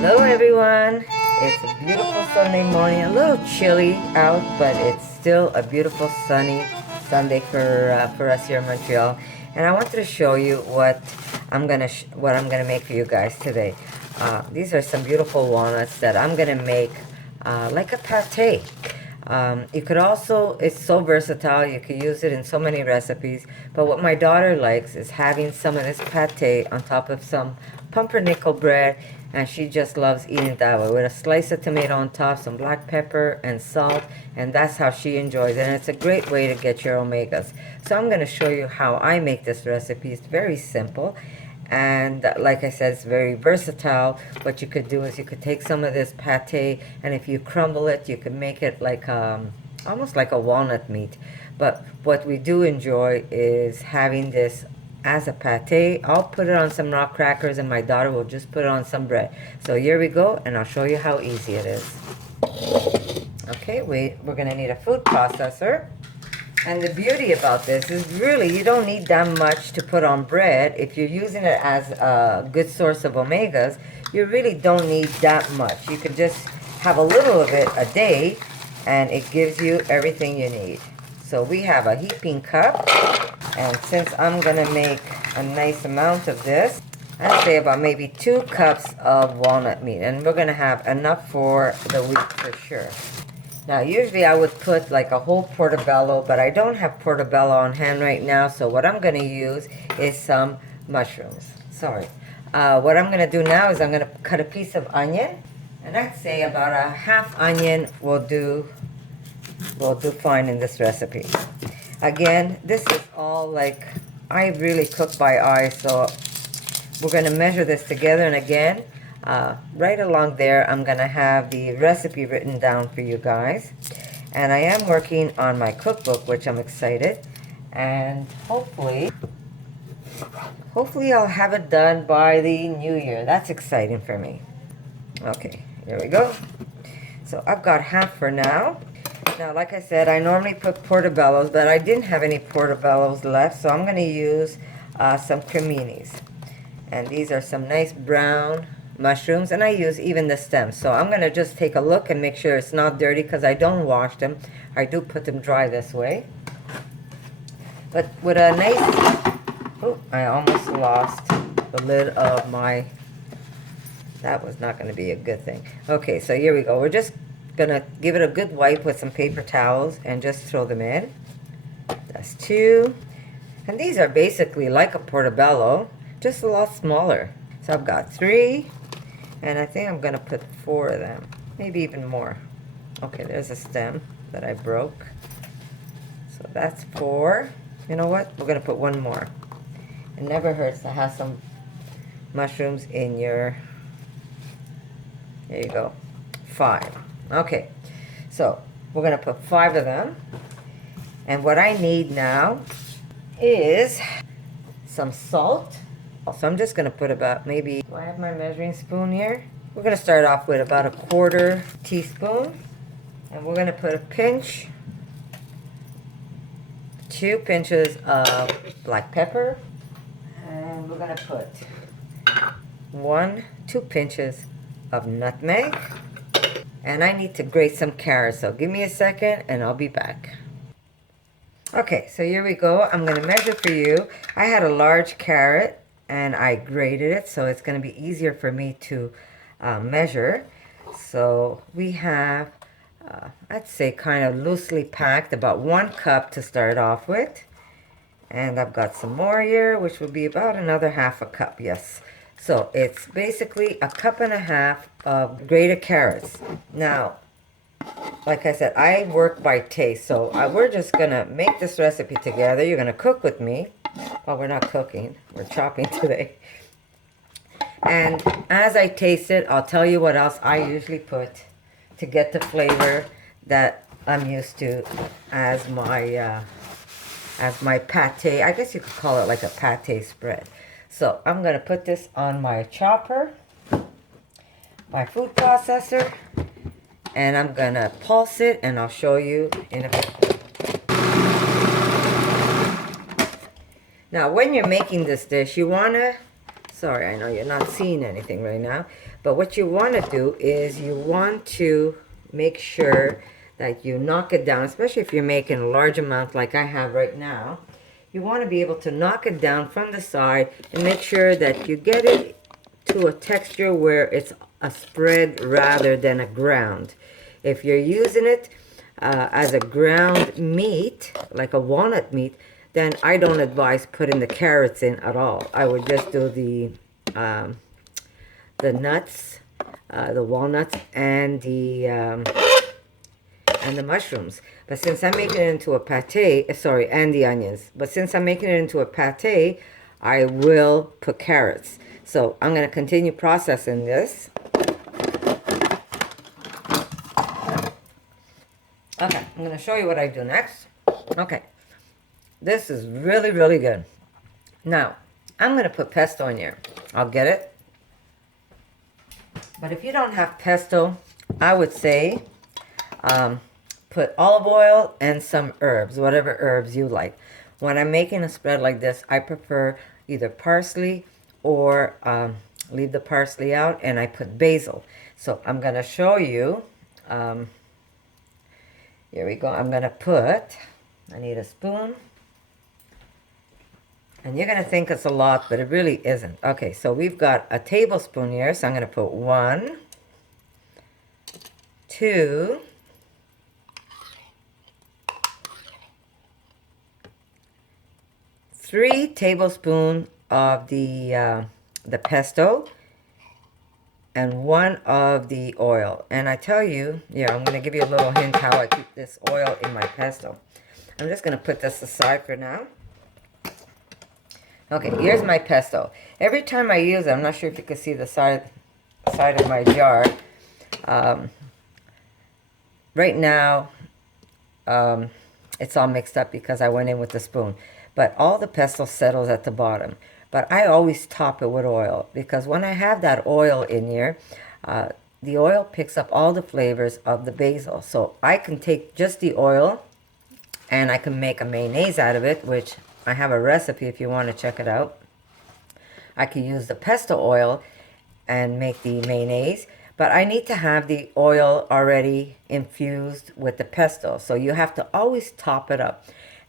Hello everyone, it's a beautiful Sunday morning, a little chilly out, but it's still a beautiful sunny Sunday for us here in Montreal. And I wanted to show you what I'm gonna make for you guys today. These are some beautiful walnuts that I'm gonna make like a pâté. You could also, it's so versatile, you could use it in so many recipes, but what my daughter likes is having some of this pâté on top of some pumpernickel bread, and she just loves eating it that way, with a slice of tomato on top, some black pepper and salt, and that's how she enjoys it, and it's a great way to get your omegas. So I'm going to show you how I make this recipe. It's very simple, and like I said, it's very versatile. What you could do is you could take some of this pâté, and if you crumble it, you could make it like almost like a walnut meat. But what we do enjoy is having this as a pâté. I'll put it on some raw crackers, and my daughter will just put it on some bread. So here we go, and I'll show you how easy it is. Okay, we're going to need a food processor. And the beauty about this is really you don't need that much to put on bread. If you're using it as a good source of omegas, you really don't need that much. You could just have a little of it a day, and it gives you everything you need. So we have a heaping cup, and since I'm going to make a nice amount of this, I'd say about maybe 2 cups of walnut meat, and we're going to have enough for the week for sure. Now, usually I would put like a whole portobello, but I don't have portobello on hand right now, so what I'm going to use is some mushrooms. Sorry. What I'm going to do now is I'm going to cut a piece of onion, and I'd say about a half onion will do fine in this recipe. Again, this is all like, I really cook by eye, so we're going to measure this together, and again, right along there, I'm going to have the recipe written down for you guys. And I am working on my cookbook, which I'm excited. And hopefully I'll have it done by the new year. That's exciting for me. Okay, here we go. So I've got half for now. Now, like I said, I normally put portobellos, but I didn't have any portobellos left, so I'm going to use some creminis. And these are some nice brown mushrooms, and I use even the stems. So I'm going to just take a look and make sure it's not dirty, because I don't wash them. I do put them dry this way. But with a nice... Oh, I almost lost the lid of my... That was not going to be a good thing. Okay, so here we go. We're just going to give it a good wipe with some paper towels and just throw them in. That's 2. And these are basically like a portobello, just a lot smaller. So I've got 3. And I think I'm going to put 4 of them, maybe even more. Okay, there's a stem that I broke. So that's 4. You know what? We're going to put 1 more. It never hurts to have some mushrooms in your... There you go. 5. Okay, so we're going to put 5 of them. And what I need now is some salt. So I'm just going to put about maybe, do I have my measuring spoon here? We're going to start off with about a 1/4 teaspoon. And we're going to put a pinch, 2 pinches of black pepper. And we're going to put 2 pinches of nutmeg. And I need to grate some carrots, so give me a second and I'll be back. Okay, so here we go. I'm going to measure for you. I had a large carrot, and I grated it, so it's going to be easier for me to measure. So we have, I'd say kind of loosely packed, about 1 cup to start off with. And I've got some more here, which will be about another 1/2 cup, yes. So it's basically 1.5 cups of grated carrots. Now, like I said, I work by taste, so we're just going to make this recipe together. You're going to cook with me. Well, we're not cooking. We're chopping today. And as I taste it, I'll tell you what else I usually put to get the flavor that I'm used to as my pâté. I guess you could call it like a pâté spread. So I'm going to put this on my chopper, my food processor, and I'm going to pulse it, and I'll show you in a bit. Now, when you're making this dish, you want to Sorry, I know you're not seeing anything right now. But what you want to do is you want to make sure that you knock it down, especially if you're making a large amount like I have right now. You want to be able to knock it down from the side and make sure that you get it to a texture where it's a spread rather than a ground. If you're using it as a ground meat, like a walnut meat, then I don't advise putting the carrots in at all. I would just do the nuts, the walnuts, and the mushrooms. But since I'm making it into a pâté, sorry, and the onions. But since I'm making it into a pâté, I will put carrots. So I'm going to continue processing this. Okay, I'm going to show you what I do next. Okay, this is really, really good. Now, I'm going to put pesto in here. I'll get it. But if you don't have pesto, I would say put olive oil and some herbs, whatever herbs you like. When I'm making a spread like this, I prefer either parsley or leave the parsley out, and I put basil. So I'm going to show you. Here we go. I'm going to put, I need a spoon. And you're going to think it's a lot, but it really isn't. Okay, so we've got a tablespoon here. So I'm going to put 1, 2, 3 tablespoons of the pesto, and 1 of the oil. And I tell you, yeah, I'm going to give you a little hint how I keep this oil in my pesto. I'm just going to put this aside for now. Okay, here's my pesto. Every time I use it, I'm not sure if you can see the side of my jar. Right now, it's all mixed up because I went in with the spoon. But all the pesto settles at the bottom. But I always top it with oil, because when I have that oil in here, the oil picks up all the flavors of the basil. So I can take just the oil and I can make a mayonnaise out of it, which I have a recipe if you want to check it out. I can use the pesto oil and make the mayonnaise, but I need to have the oil already infused with the pesto. So you have to always top it up,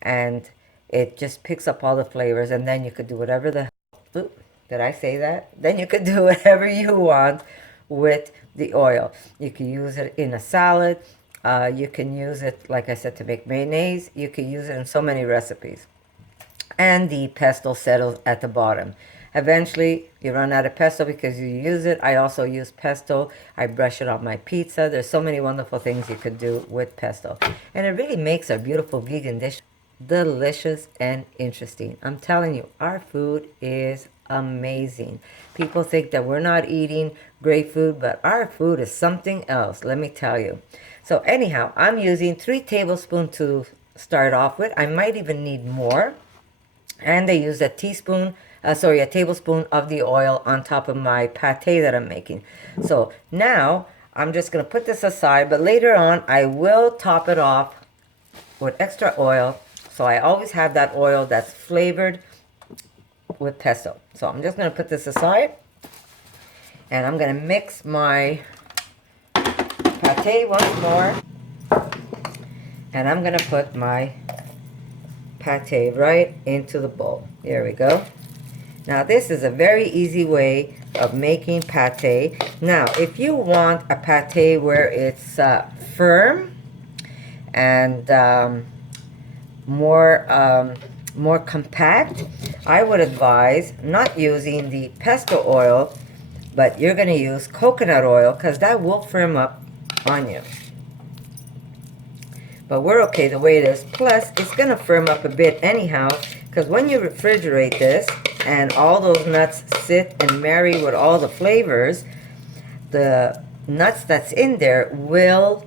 and it just picks up all the flavors, and then you could do whatever the... Oop, did I say that? Then you could do whatever you want with the oil. You can use it in a salad. You can use it, like I said, to make mayonnaise. You can use it in so many recipes. And the pesto settles at the bottom. Eventually, you run out of pesto because you use it. I also use pesto. I brush it on my pizza. There's so many wonderful things you could do with pesto. And it really makes a beautiful vegan dish delicious and interesting. I'm telling you, our food is amazing. People think that we're not eating great food, but our food is something else, let me tell you. So anyhow, I'm using 3 tablespoons to start off with. I might even need more. And I use a tablespoon of the oil on top of my pâté that I'm making. So now I'm just going to put this aside, but later on I will top it off with extra oil. So I always have that oil that's flavored with pesto. So I'm just going to put this aside, and I'm going to mix my pâté once more. And I'm going to put my pâté right into the bowl. Here we go. Now this is a very easy way of making pâté. Now if you want a pâté where it's firm and more compact, I would advise not using the pesto oil, but you're going to use coconut oil, because that will firm up on you. But we're okay the way it is. Plus, it's going to firm up a bit anyhow, because when you refrigerate this and all those nuts sit and marry with all the flavors, the nuts that's in there will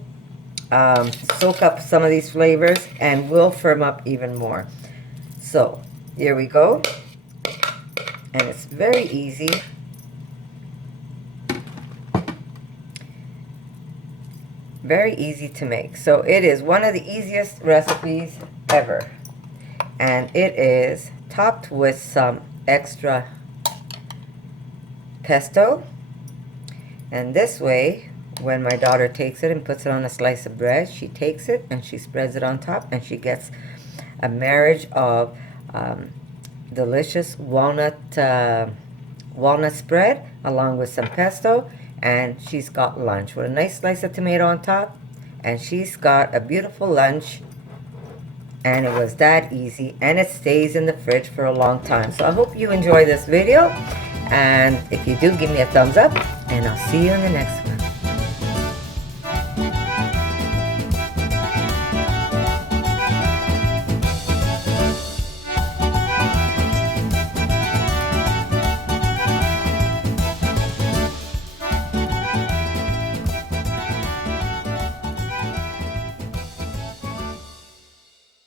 soak up some of these flavors and will firm up even more. So here we go, and it's very easy. Very easy to make. So it is one of the easiest recipes ever, and it is topped with some extra pesto. And this way, when my daughter takes it and puts it on a slice of bread, she takes it and she spreads it on top, and she gets a marriage of delicious walnut spread along with some pesto, and she's got lunch with a nice slice of tomato on top, and she's got a beautiful lunch. And it was that easy, and it stays in the fridge for a long time. So I hope you enjoy this video, and if you do, give me a thumbs up, and I'll see you in the next one.